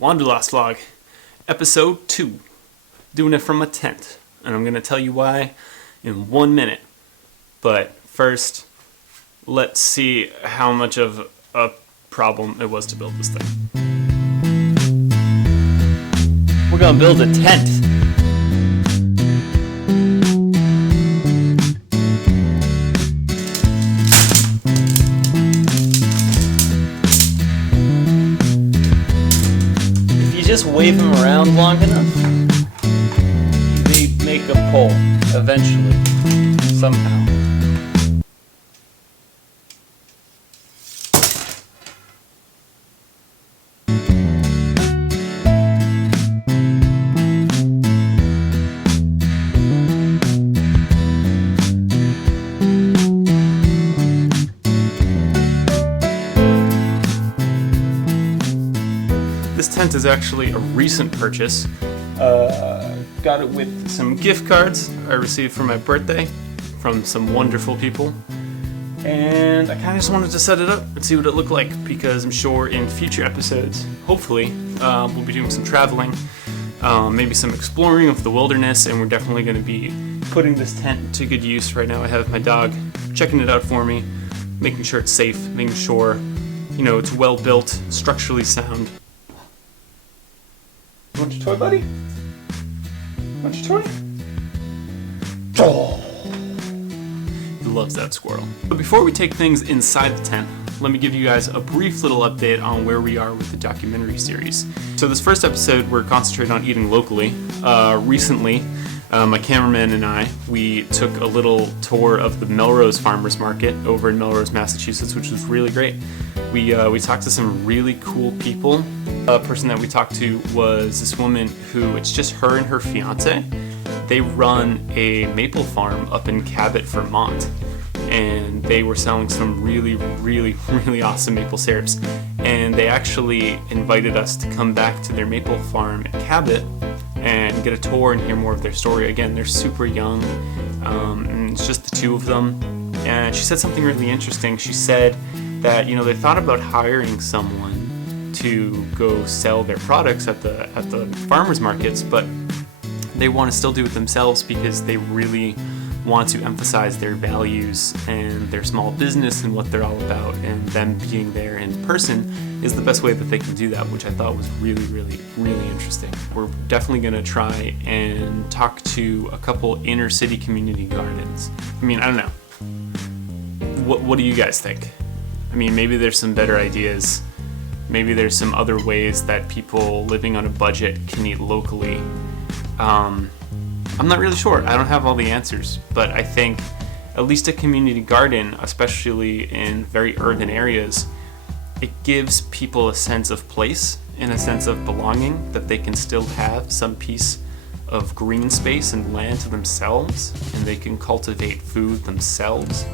Wanderlost vlog, episode 2, doing it from a tent, and I'm going to tell you why in 1 minute. But first, let's see how much of a problem it was to build this thing. We're going to build a tent. Just wave them around long enough, they make a pole eventually, somehow. This tent is actually a recent purchase. Got it with some gift cards I received for my birthday from some wonderful people. And I kind of just wanted to set it up and see what it looked like, because I'm sure in future episodes, hopefully, we'll be doing some traveling, maybe some exploring of the wilderness, and we're definitely going to be putting this tent to good use. Right now I have my dog checking it out for me, making sure it's safe, making sure, it's well built, structurally sound. You want your toy, buddy? Want your toy? Oh! He loves that squirrel. But before we take things inside the tent, let me give you guys a brief little update on where we are with the documentary series. So this first episode, we're concentrating on eating locally. Recently, my cameraman and we took a little tour of the Melrose Farmers Market over in Melrose, Massachusetts, which was really great. We talked to some really cool people. A person that we talked to was this woman who, it's just her and her fiance. They run a maple farm up in Cabot, Vermont, and they were selling some really, really, really awesome maple syrups. And they actually invited us to come back to their maple farm at Cabot and get a tour and hear more of their story. Again, they're super young, and it's just the two of them. And she said something really interesting. She said that they thought about hiring someone to go sell their products at the farmers markets, but they want to still do it themselves because they really want to emphasize their values and their small business and what they're all about, and them being there in person is the best way that they can do that, which I thought was really, really, really interesting. We're definitely going to try and talk to a couple inner city community gardens. I don't know. What do you guys think? Maybe there's some better ideas. Maybe there's some other ways that people living on a budget can eat locally. I'm not really sure. I don't have all the answers, but I think at least a community garden, especially in very urban areas, it gives people a sense of place and a sense of belonging, that they can still have some piece of green space and land to themselves, and they can cultivate food themselves,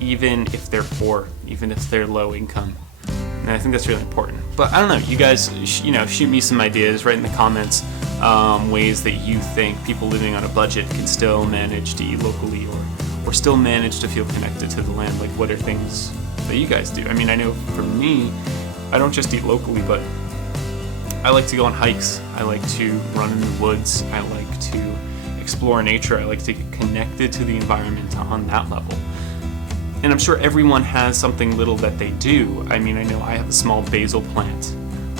even if they're poor, even if they're low income. And I think that's really important. But I don't know, you guys, shoot me some ideas, right in the comments, ways that you think people living on a budget can still manage to eat locally, or still manage to feel connected to the land. Like, what are things that you guys do? I know for me, I don't just eat locally, but I like to go on hikes. I like to run in the woods. I like to explore nature. I like to get connected to the environment on that level. And I'm sure everyone has something little that they do. I know I have a small basil plant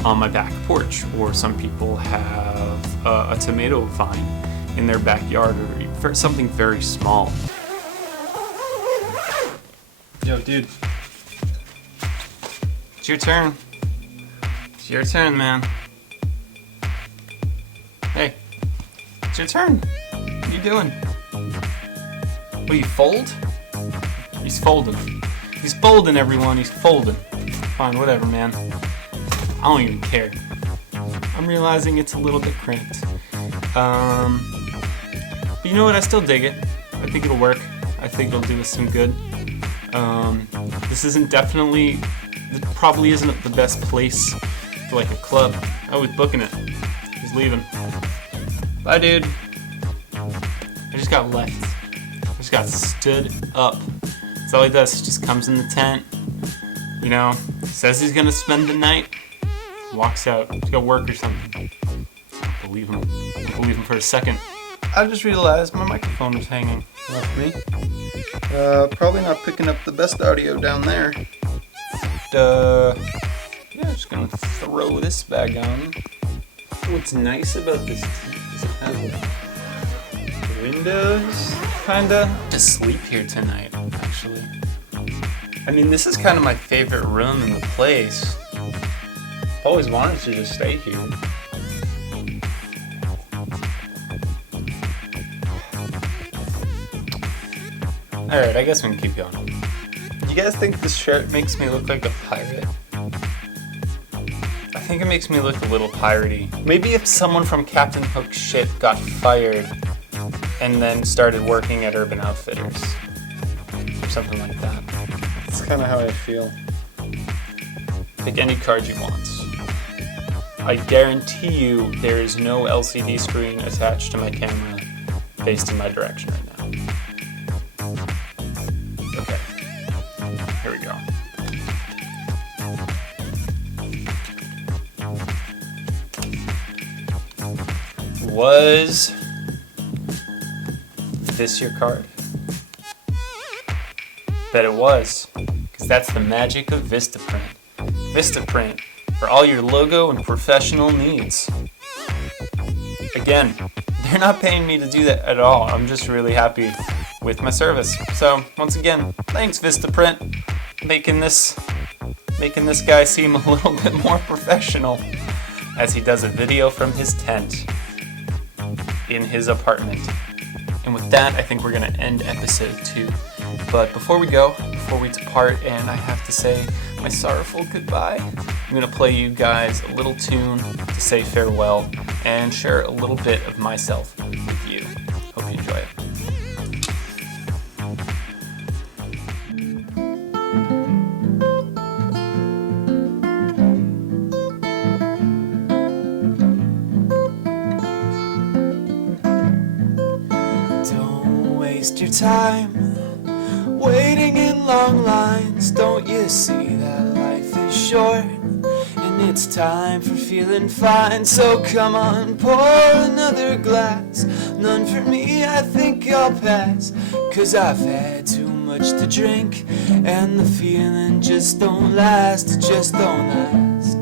on my back porch, or some people have a tomato vine in their backyard, or something very small. Yo, dude. It's your turn. It's your turn, man. Hey, it's your turn. What are you doing? What, you fold? He's folding. He's folding, everyone. He's folding. Fine, whatever, man. I don't even care. I'm realizing it's a little bit cramped. But you know what? I still dig it. I think it'll work. I think it'll do us some good. This probably isn't the best place for like a club. Oh, he's booking it. He's leaving. Bye, dude. I just got left. I just got stood up. That's all he does. He just comes in the tent, says he's gonna spend the night, walks out to go work or something. Believe him. Believe him for a second. I just realized my microphone was hanging. Left me. Probably not picking up the best audio down there. Yeah, just gonna throw this bag on. What's nice about this tent is it has windows, kinda. To sleep here tonight, actually. I mean, this is kind of my favorite room in the place. I've always wanted to just stay here. Alright, I guess we can keep going. You guys think this shirt makes me look like a pirate? I think it makes me look a little piratey. Maybe if someone from Captain Hook's ship got fired and then started working at Urban Outfitters. Or something like that. That's kind of how I feel. Pick any card you want. I guarantee you there is no LCD screen attached to my camera faced in my direction right now. Okay, here we go. Was this your card? Bet it was, because that's the magic of Vistaprint. Vistaprint for all your logo and professional needs. Again, they're not paying me to do that at all. I'm just really happy with my service. So once again, thanks Vistaprint, making this guy seem a little bit more professional as he does a video from his tent in his apartment. And with that, I think we're gonna end episode 2. But before we go, before we depart, and I have to say my sorrowful goodbye, I'm gonna play you guys a little tune to say farewell and share a little bit of myself with you. Hope you enjoy it. Don't waste your time waiting in long lines. Don't you see that life is short and it's time for feeling fine? So come on, pour another glass. None for me, I think I'll pass, 'cause I've had too much to drink and the feeling just don't last, it just don't last.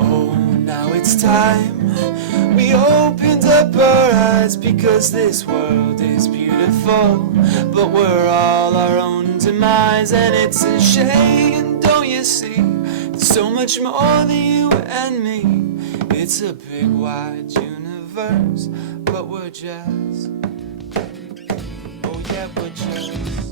Oh, now it's time we opened up our eyes, because this world is beautiful, but we're all our own demise, and it's a shame, don't you see? There's so much more than you and me. It's a big wide universe, but we're just, oh yeah, we're just